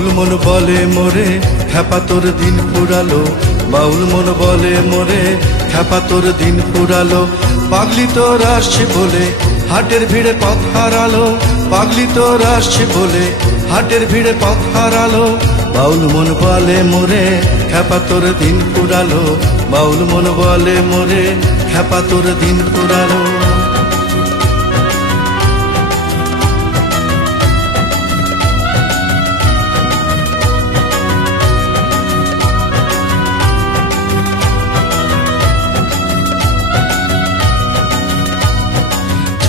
বাউল মন বলে মোরে খ্যাপা তোর দিন ফুরালো, বাউল মন বলে মোরে খ্যাপা তোর দিন ফুরালো। পাগলি তোর আসছে বলে হাটের ভিড়ে পথ হারালো, পাগলি তোর আসছে বলে হাটের ভিড়ে পথ হারালো। বাউল মন বলে মোরে খ্যাপা তোর দিন ফুরালো, বাউল মন বলে মোরে খ্যাপা তোর দিন ফুরালো।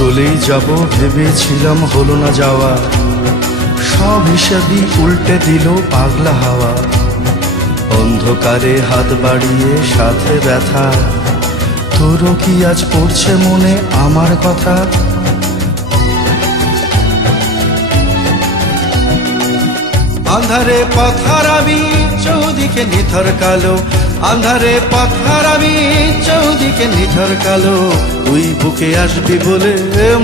চলেই যাব ভেবেছিলাম হলো না যাওয়া, সব হিসাবই উল্টে দিল পাগলা হাওয়া। অন্ধকারে হাত বাড়িয়ে সাথে ব্যথা, তোরও কি আজ পড়ছে মনে আমার কথা? আন্ধারে পথ হারাবি চৌদিকে নিথর কালো, আন্ধারে পথ হারাবি চৌদিকে নিথর কালো। তুই বুকে আসবি বলে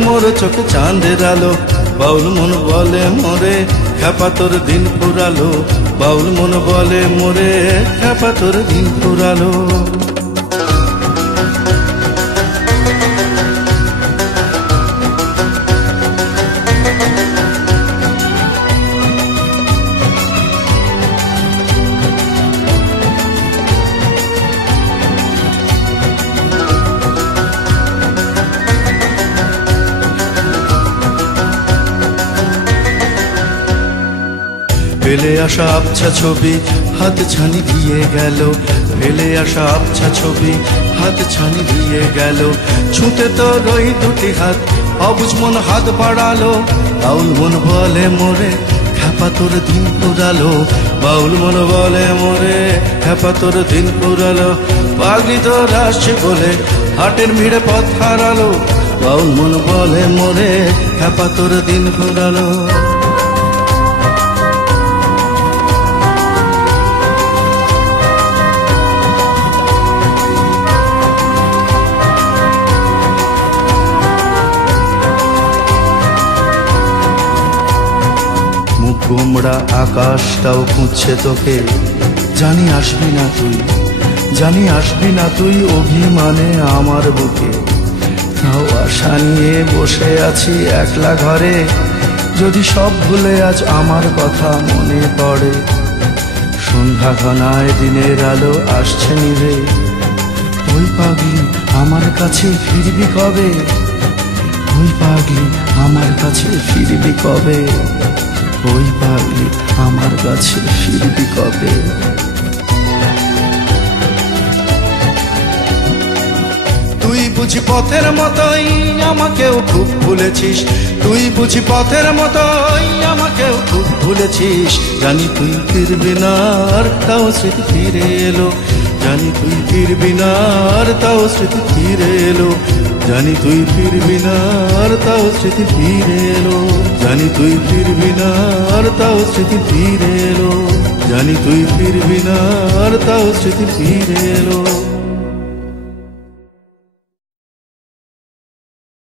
মোর চোখে চাঁদের আলো, বাউল মন বলে মোরে খ্যাপা তোর দিন ফুরালো, বাউল মন বলে মোরে খ্যাপা তোর দিন ফুরালো। ফেলে আসা আবছা ছবি হাত ছানি দিয়ে গেল, ফেলে আসা আবছা ছবি হাত ছানি দিয়ে গেল। ছুটে তো রই দুটি হাত অবুঝ মন হাত বাড়ালো, বাউল মন বলে মোরে খ্যাপা তোর দিন ফুরালো, বাউল মন বলে মোরে খ্যাপা তোর দিন ফুরালো। পাগলি তোর আসছে বলে হাটের ভিড়ে পথ হারালো, বাউল মন বলে মোরে খ্যাপা তোর দিন ফুরালো। গোমড়া আকাশটাও খুঁজছে তোকে, জানি আসবি না তুই, জানি আসবি না তুই অভিমানে আমার বুকে। তাও আশা নিয়ে বসে আছি একলা ঘরে, যদি সব ভুলে আজ আমার কথা মনে পড়ে। সন্ধ্যা ঘনায় দিনের আলো আসছে নিভে, ওই পাগলি আমার কাছে ফিরবি কবে, ওই পাগলি আমার কাছে ফিরবি কবে, ওই পাগলি আমার কাছে ফিরবি কবে। তুই বুঝি পথের মতোই আমাকেও খুব ভুলেছিস, তুই বুঝি পথের মতোই আমাকেও খুব ভুলেছিস। জানি তুই ফিরবি না আর তাও স্মৃতি ফিরে এলো, জানি তুই ফিরবি না আর তাও স্মৃতি ফিরে এলো, জানি তুই ফিরবি না আর তাও স্মৃতি ফিরে এলো, জানি তুই ফিরবি না আর তাও স্মৃতি ফিরে এলো, জানি তুই ফিরবি না আর তাও স্মৃতি ফিরে এলো।